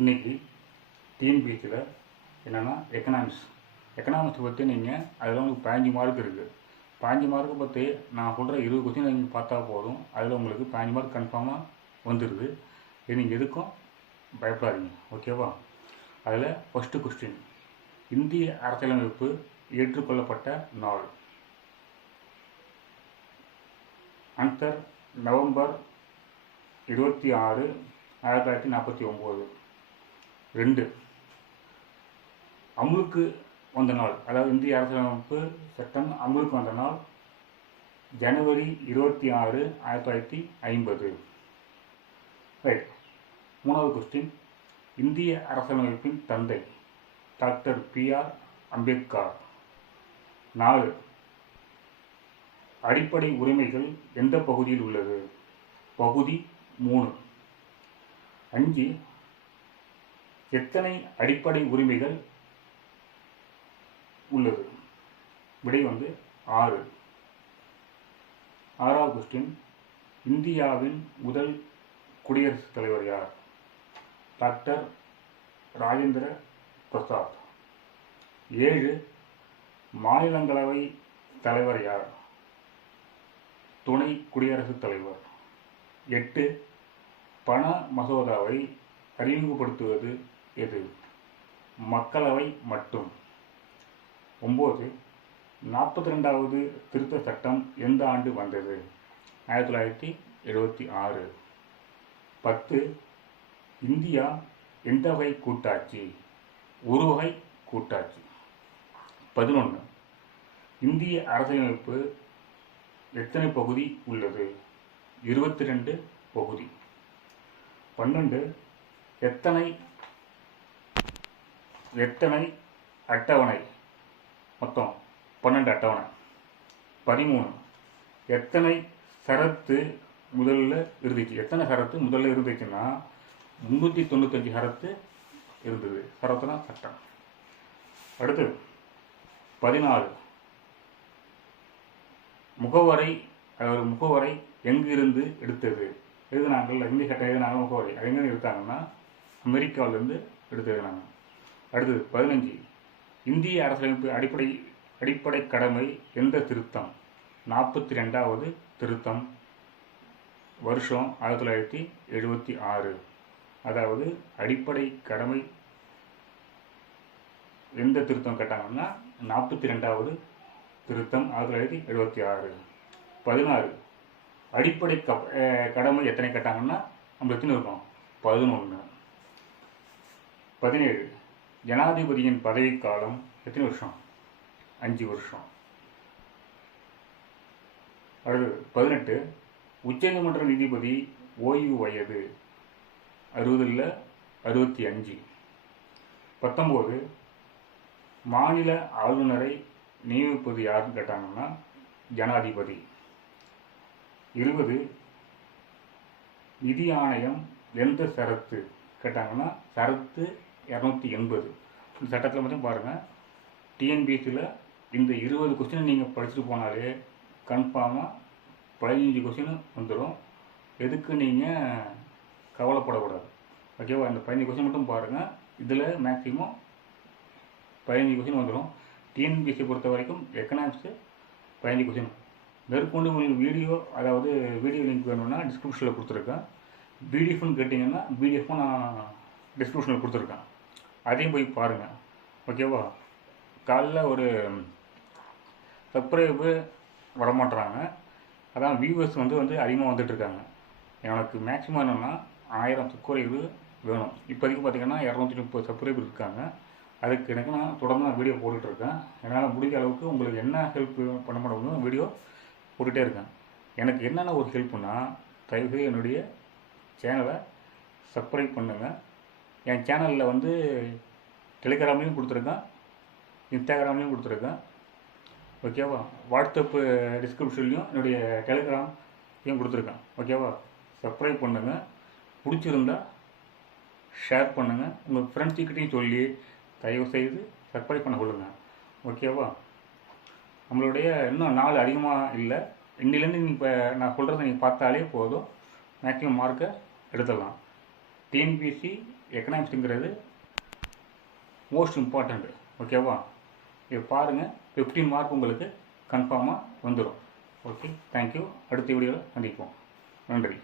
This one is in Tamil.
இன்றைக்கி டிஎன்பிஎஸ்சியில் என்னென்னா எக்கனாமிக்ஸ் பற்றி நீங்கள் அதில் உங்களுக்கு 15 மார்க் இருக்குது. 15 மார்க்கு பற்றி நான் சொல்கிற 20 கொஸ்டின் நீங்கள் பார்த்தா போதும். அதில் உங்களுக்கு 15 மார்க் கன்ஃபார்மாக வந்துடுது. இது நீங்கள் எதுக்கும் பயப்படாதீங்க, ஓகேவா? அதில் ஃபஸ்ட்டு கொஸ்டின், இந்திய அரசியலமைப்பு ஏற்றுக்கொள்ளப்பட்ட நாள். Answer November 26, 1949. 2, அமுலுக்கு வந்த நாள், அதாவது இந்திய அரசியலமைப்பு சட்டம் அமுலுக்கு வந்த நாள் ஜனவரி 26, 1950. ரைட். 3வது கொஸ்டின், இந்திய அரசியலமைப்பின் தந்தை டாக்டர் பி.ஆர். அம்பேத்கர். 4, அடிப்படை உரிமைகள் எந்த பகுதியில் உள்ளது? பகுதி 3. 5, எத்தனை அடிப்படை உரிமைகள் உள்ளது? விடை 6. 6வது கொஸ்டின், இந்தியாவின் முதல் குடியரசுத் தலைவர் யார்? டாக்டர் ராஜேந்திர பிரசாத். 7, மாநிலங்களவை தலைவர் யார்? துணை குடியரசுத் தலைவர். 8, பண மசோதாவை அறிமுகப்படுத்துவது எது? மக்களவை மட்டும். 9, 42வது திருத்த சட்டம் எந்த ஆண்டு வந்தது? 1976. 10, இந்தியா எந்த வகை கூட்டாட்சி? ஒரு வகை கூட்டாட்சி. 11, இந்திய அரசியலமைப்பு எத்தனை பகுதி உள்ளது? 22 பகுதி. 12, எத்தனை அட்டவணை? மொத்தம் 12 அட்டவணை. 13, எத்தனை ஷரத்து முதல்ல இருந்துச்சு? எத்தனை ஷரத்து முதல்ல இருந்துச்சுன்னா 395 ஷரத்து இருந்தது. ஷரத்துனா சட்டம். அடுத்து 14, முகவரை எங்கிருந்து எடுத்தது? எழுதினாங்கள்ல, இந்திய சட்டம் எழுதினாங்க. முகவரை அது எங்கே எடுத்தாங்கன்னா அமெரிக்காவிலேருந்து எடுத்து எழுதினாங்க. அடுத்தது 15, இந்திய அரசியலமைப்பு அடிப்படை கடமை எந்த திருத்தம்? 42வது திருத்தம். வருஷம் 1976. அதாவது அடிப்படை கடமை எந்த திருத்தம் கேட்டாங்கன்னா 42வது திருத்தம் 1976. 16, அடிப்படை கடமை எத்தனை கேட்டாங்கன்னா நம்ம எத்தனை இருக்கும்? 11. 17, ஜனாதிபதியின் பதவிக்காலம் எத்தனை வருஷம்? 5 வருஷம். அடுத்து 18, உச்சநீதிமன்ற நீதிபதி ஓய்வு வயது 60 இல்லை 65. 19, மாநில ஆளுநரை நியமிப்பது யாருன்னு கேட்டாங்கன்னா ஜனாதிபதி. 20, நிதி ஆணையம் எந்த ஷரத்து கேட்டாங்கன்னா ஷரத்து 280. இந்த சட்டத்தில் மட்டும் பாருங்கள், டிஎன்பிஎஸ்சியில் இந்த 20 கொஸ்டின் நீங்கள் படிச்சுட்டு போனாலே கன்ஃபார்மாக 15 கொஸ்டின் வந்துடும். எதுக்கு நீங்கள் கவலைப்படக்கூடாது, ஓகேவா? இந்த 15 கொஸ்டின் மட்டும் பாருங்கள். இதில் மேக்ஸிமம் 15 கொஸ்டின் வந்துடும். டிஎன்பிஎஸ்சி பொறுத்த வரைக்கும் எக்கனாமிக்ஸு 15 கொஸ்டின். மேற்கொண்டு உங்களுக்கு வீடியோ லிங்க் வேணும்னா டிஸ்கிரிப்ஷனில் கொடுத்துருக்கேன். பிடிஎஃப்னு கேட்டிங்கன்னா பிடிஎஃப்பும் நான் டிஸ்கிரிப்ஷனில் கொடுத்துருக்கேன். அதையும் போய் பாருங்கள், ஓகேவா? காலைல ஒரு சப்ஸ்கிரைபு வரமாட்டுறாங்க, அதான் வியூவர்ஸ் அதிகமாக வந்துட்டுருக்காங்க. எனக்கு மேக்ஸிமம் என்னென்னா 1000 சப்ஸ்கிரைபு வேணும். இப்போதைக்கு பார்த்திங்கன்னா 230 சப்ஸ்கிரைபர் இருக்காங்க. அதுக்கு எனக்கு நான் தொடர்ந்து வீடியோ போட்டுட்ருக்கேன். என்னால் முடிஞ்ச அளவுக்கு உங்களுக்கு என்ன ஹெல்ப் பண்ண முடியுமோ வீடியோ போட்டுகிட்டே இருக்கேன். எனக்கு என்னென்ன ஒரு ஹெல்ப்புனா, தயவுசெய்து என்னுடைய சேனலை சப்ஸ்கிரைப் பண்ணுங்கள். என் சேனலில் டெலிகிராம்லேயும் கொடுத்துருக்கேன், இன்ஸ்டாகிராம்லேயும் கொடுத்துருக்கேன், ஓகேவா? வாட்ஸ்அப்பு டிஸ்கிரிப்ஷன்லேயும் என்னுடைய டெலிகிராமையும் கொடுத்துருக்கேன், ஓகேவா? சப்ஸ்கிரைப் பண்ணுங்கள். பிடிச்சிருந்தா ஷேர் பண்ணுங்கள். உங்கள் ஃப்ரெண்ட்ஸுக்கிட்டையும் சொல்லி தயவுசெய்து சப்ஸ்கிரைப் பண்ண கொள்ளுங்கள், ஓகேவா? நம்மளுடைய இன்னும் நாள் அதிகமாக இல்லை. இன்னிலேருந்து இப்போ நான் சொல்கிறத நீங்கள் பார்த்தாலே போதும், மேக்ஸிமம் மார்க்கை எடுத்துடலாம். டிஎன்பிஎஸ்சி எக்கனாமிக்ஸுங்கிறது மோஸ்ட் இம்பார்ட்டண்ட். ஓகேவா? இதை பாருங்கள், 15 மார்க் உங்களுக்கு கன்ஃபார்மாக வந்துடும். Okay, thank you. அடுத்த வீடியோவில் சந்திப்போம். நன்றி.